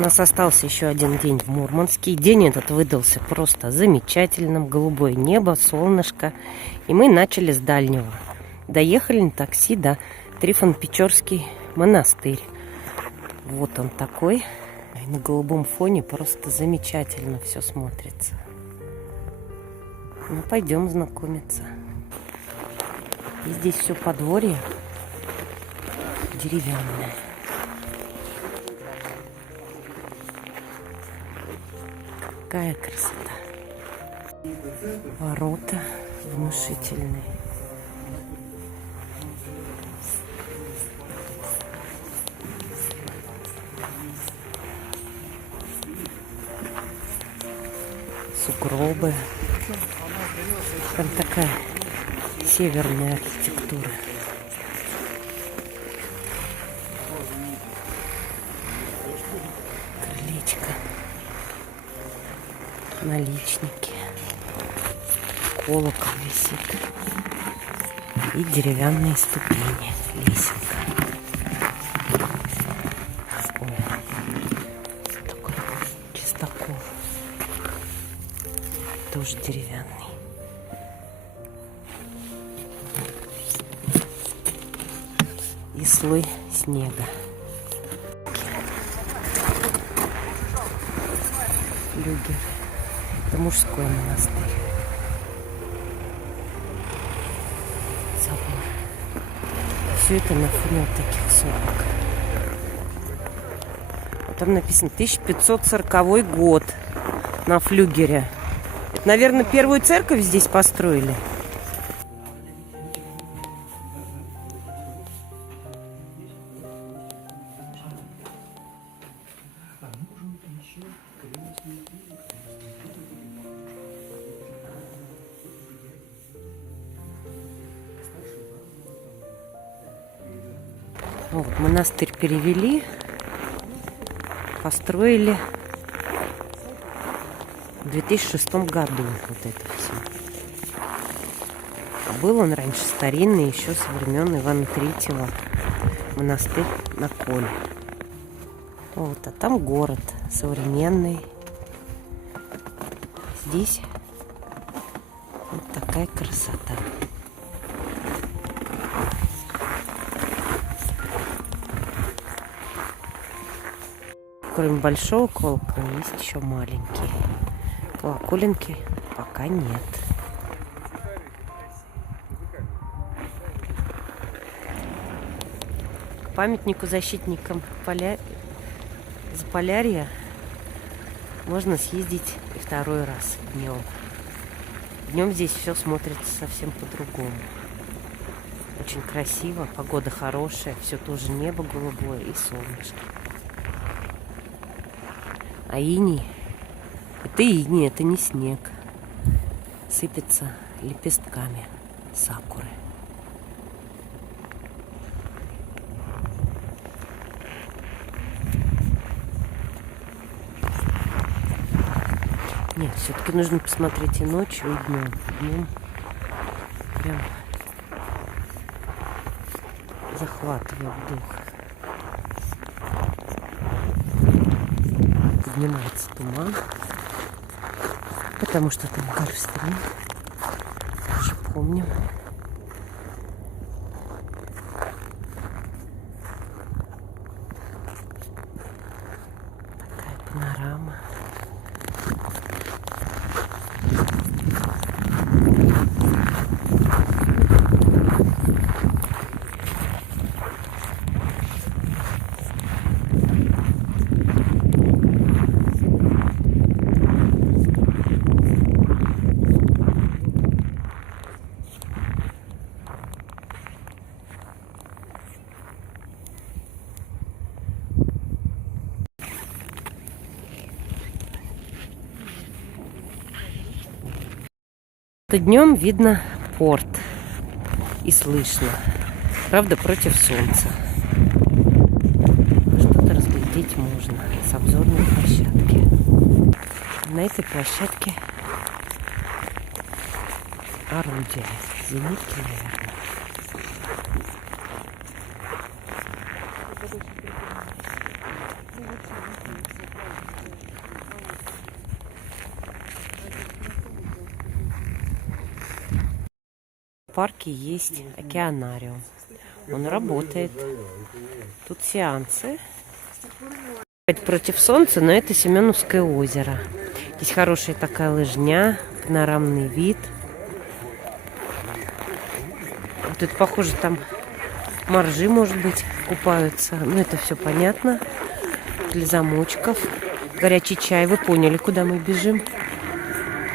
У нас остался еще один день в Мурманске. День этот выдался просто замечательным. Голубое небо, солнышко. И мы начали с дальнего. Доехали на такси до Трифон-Печорский монастырь. Вот он такой. И на голубом фоне просто замечательно все смотрится. Ну, пойдем знакомиться. И здесь все подворье деревянное. Какая красота. Ворота внушительные. Сугробы. Там такая северная архитектура. Крылечко. Наличники. Колокол висит. И деревянные ступени. Лесенка. Ой. Такой чистокол. Тоже деревянный. И слой снега. Люгер. Это мужской монастырь. Собор. Все это на фоне вот таких сопок. Вот там написано 1540 год на флюгере. Это, наверное, первую церковь здесь построили. Вот, монастырь перевели, построили в 2006 году вот это все. А был он раньше старинный, еще со времен Ивана Третьего, монастырь на Коле. Вот, а там город современный. Здесь вот такая красота. Кроме большого колокола есть еще маленькие. Колоколенки пока нет. К памятнику защитникам Заполярья можно съездить и второй раз днем. Днем здесь все смотрится совсем по-другому. Очень красиво, погода хорошая, все тоже небо голубое и солнышко. А иней, это иней, это не снег. Сыпется лепестками сакуры. Нет, все-таки нужно посмотреть и ночью, и днем. Днем прям захватывает дух. Поднимается туман, потому что там Гольфстрим, уже помним. Такая панорама. Днем видно порт и слышно. Правда, против солнца. Что-то разглядеть можно с обзорной площадки. На этой площадке орудия. Зенитки, наверное. парке есть океанариум. Он работает. Тут сеансы. Против солнца, но это Семеновское озеро. Здесь хорошая такая лыжня, панорамный вид. Тут, похоже, там моржи, может быть, купаются. Ну, это все понятно. Для замочков. Горячий чай. Вы поняли, куда мы бежим.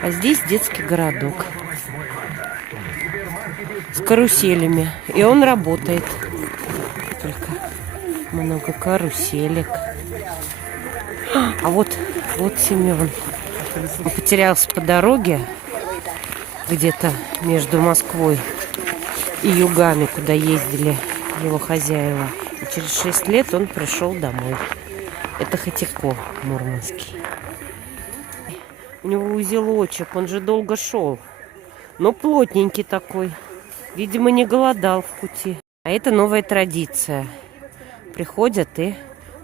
А здесь детский городок. С каруселями. И он работает. Только много каруселек. А вот Семен. Он потерялся по дороге. Где-то между Москвой и Югами, куда ездили его хозяева. И через 6 лет он пришел домой. Это Хатико мурманский. У него узелочек, он же долго шел. Но плотненький такой. Видимо, не голодал в пути. А это новая традиция. Приходят и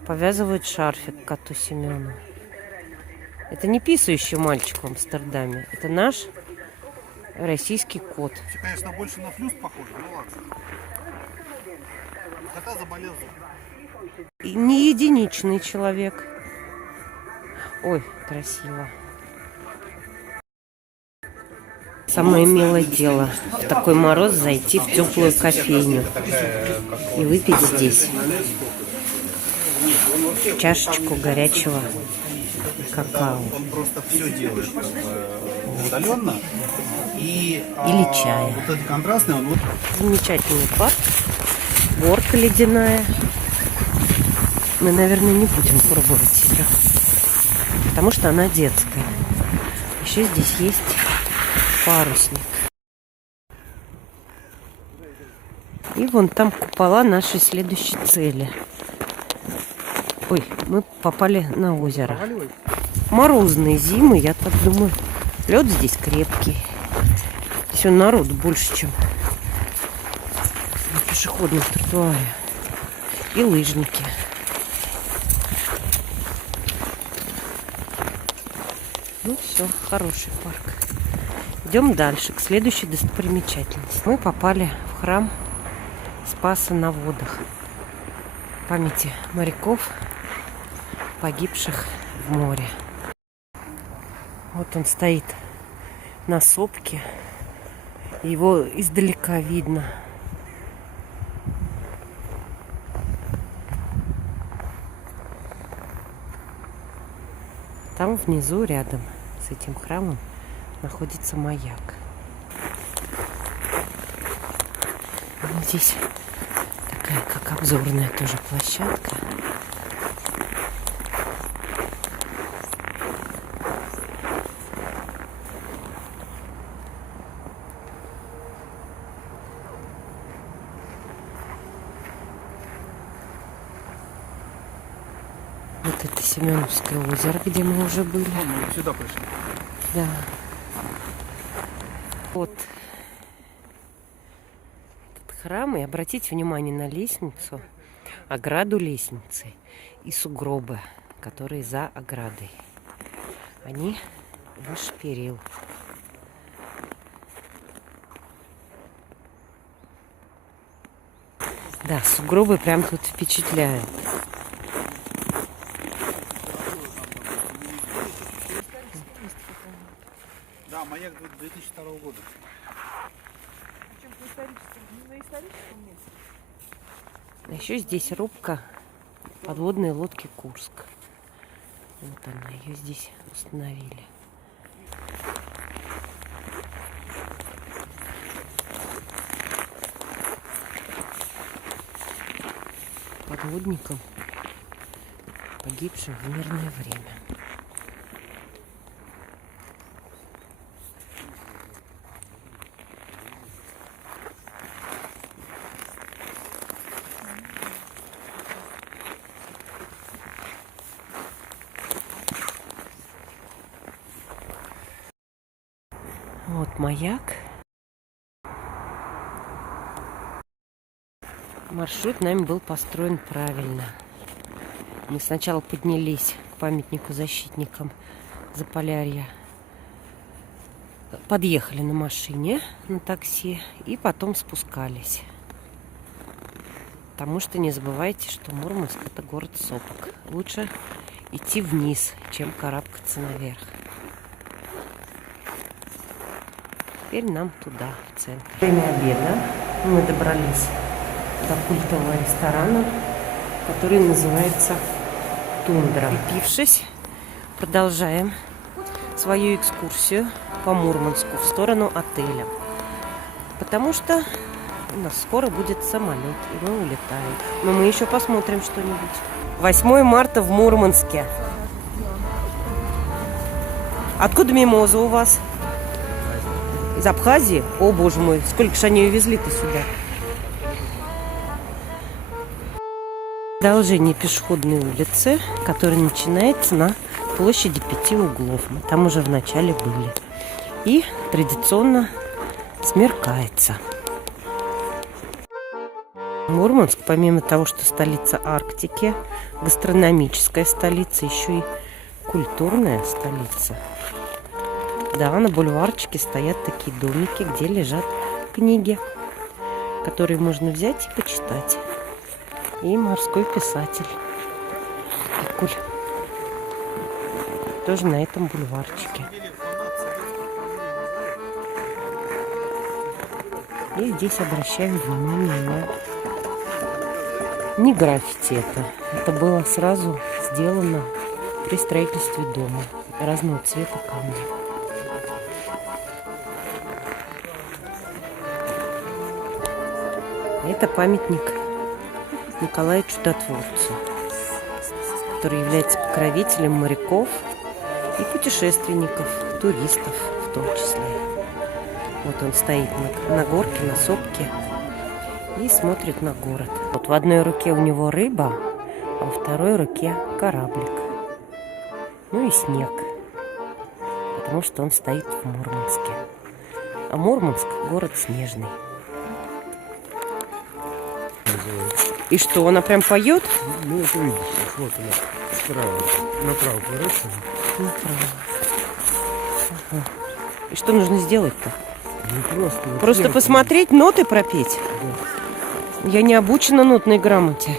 повязывают шарфик коту Семену. Это не писающий мальчик в Амстердаме. Это наш российский кот. Все, конечно, больше на флюс похоже, ну ладно. Кота заболел. И не единичный человек. Ой, красиво. Самое милое дело в такой мороз зайти в теплую кофейню и выпить здесь чашечку горячего какао. Он просто все делает удаленно. Или чая. Вот этот контрастный, он вот... Замечательный парк. Горка ледяная. Мы, наверное, не будем пробовать ее, потому что она детская. Еще здесь есть парусник. И вон там купола нашей следующей цели. Ой, мы попали на озеро. Морозные зимы, я так думаю. Лед здесь крепкий. Все народу больше, чем на пешеходном тротуаре. И лыжники. Ну все, хороший парк. Идем дальше, к следующей достопримечательности. Мы попали в храм Спаса на водах. Памяти моряков, погибших в море. Вот он стоит на сопке. Его издалека видно. Там внизу, рядом с этим храмом, находится маяк. Вот здесь такая, как обзорная тоже площадка. Вот это Семеновское озеро, где мы уже были. Мы сюда пришли. Да. Вот этот храм. И обратите внимание на лестницу, ограду лестницы и сугробы, которые за оградой. Они выше перил. Да, сугробы прям тут впечатляют. Да, маяк 2002 года. А еще здесь рубка подводной лодки Курск. Вот она, ее здесь установили. Подводникам, погибшим в мирное время. Вот маяк. Маршрут нами был построен правильно. Мы сначала поднялись к памятнику защитникам Заполярья подъехали на машине, на такси, и потом спускались. Потому что не забывайте, что Мурманск — это город сопок. Лучше идти вниз, чем карабкаться наверх. Теперь нам туда, в центр. Время обеда. Мы добрались до культового ресторана, который называется «Тундра». Припившись, продолжаем свою экскурсию по Мурманску в сторону отеля. Потому что у нас скоро будет самолет, и мы улетаем. Но мы еще посмотрим что-нибудь. 8 марта в Мурманске. Откуда мимоза у вас? Из Абхазии? О, боже мой, сколько же они ее везли-то сюда? Продолжение пешеходной улицы, которая начинается на площади 5 углов. Мы там уже вначале были. И традиционно смеркается. Мурманск, помимо того, что столица Арктики, гастрономическая столица, еще и культурная столица. Да, на бульварчике стоят такие домики, где лежат книги, которые можно взять и почитать. И морской писатель Пикуль тоже на этом бульварчике. И здесь обращаю внимание на не граффити это было сразу сделано при строительстве дома разного цвета камня. Это памятник Николаю Чудотворцу, который является покровителем моряков и путешественников, туристов в том числе. Вот он стоит на горке, на сопке и смотрит на город. Вот в одной руке у него рыба, а во второй руке кораблик. Ну и снег, потому что он стоит в Мурманске. А Мурманск — город снежный. И что, она прям поет? Ну, это видишь, вот она справа, направо поворачиваем. Направо. Ага. И что нужно сделать-то? Ну, Просто посмотреть, ноты пропеть? Да. Я не обучена нотной грамоте.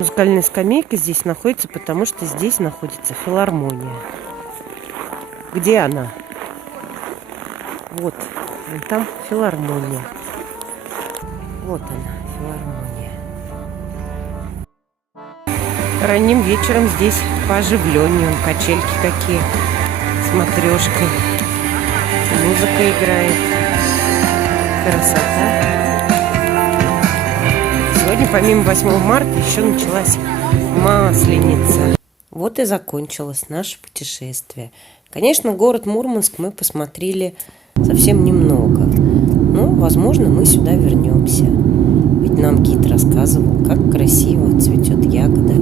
Музыкальная скамейка здесь находится, потому что здесь находится филармония. Где она? Вот, вон там филармония. Вот она, филармония. Ранним вечером здесь пооживленнее, качельки какие с матрешкой. Музыка играет. Красота. Сегодня, помимо 8 марта, еще началась Масленица. Вот и закончилось наше путешествие. Конечно, город Мурманск мы посмотрели совсем немного. Но, возможно, мы сюда вернемся. Ведь нам гид рассказывал, как красиво цветет ягода